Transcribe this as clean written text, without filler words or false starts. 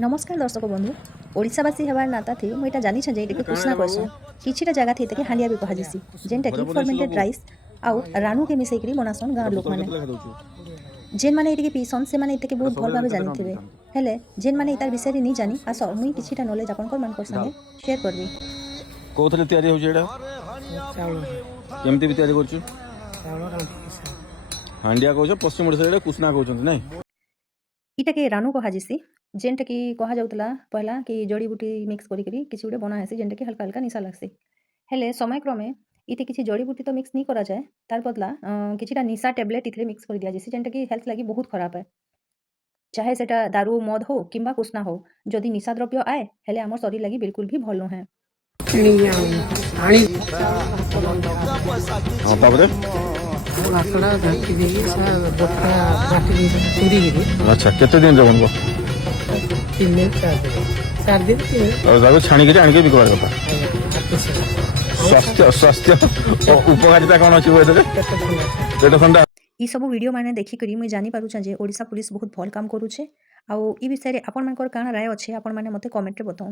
नमस्कार दर्शक बंधु ओडावासी हबार नाता थी मुझे जानी जे ये कृष्णा कहसन किछिटा जगह थी ये हांडिया भी कहुसी जेनटा कि फर्मेंटेड राइस आउ रानू के मिसेकरी बनासन गाँव लोक मैंने जेन मैंने ये पीसन से मैंने ये बहुत भल भाव जानी थे हेले जेन मैंने तार विषय नहीं जानी आस मुई किछिटा नॉलेज आपन मान संगे शेयर करबी कोथले तयारी होछ एडा केमती भी तयारी करछु हांडिया कहछ पश्चिम ओडिसा एडा कृष्णा कहछन नै इटा के रानू कहुसी जेनटा कि कह जाऊला पहला कि जड़ी बूटी मिक्स करी किसी गोटे बना हेसी जेनटा कि हल्का हल्का निशा लगसी हेले समय क्रमे इते किसी जड़ी बूटी तो मिक्स नहीं करा जाए तार बदला किछिटा निशा टैबलेट इथे मिक्स कर दिया जासी जेनटा कि हेल्थ लगी बहुत खराब है चाहे सेटा दारू मद हो किंबा कृष्णा हो जदि निशा द्रव्य आए हेले आम शरीर लगी बिल्कुल भी भल नुहे हां ताबरे अच्छा केते दिन जवन को 3 दिन 4 दिन और जाबे छाणी के आनी के बिकवार कथा स्वास्थ्य स्वास्थ्य उपकारिता कोन अछि होय पेट ठंडा ई सब वीडियो मैंने देखिक मुझे जानी पारुछे जे ओडिशा पुलिस बहुत भल काम करुछे आउ ई विषय रे आपन मानकर काना राय अच्छे आपन माने मते कमेंट रे बताओ।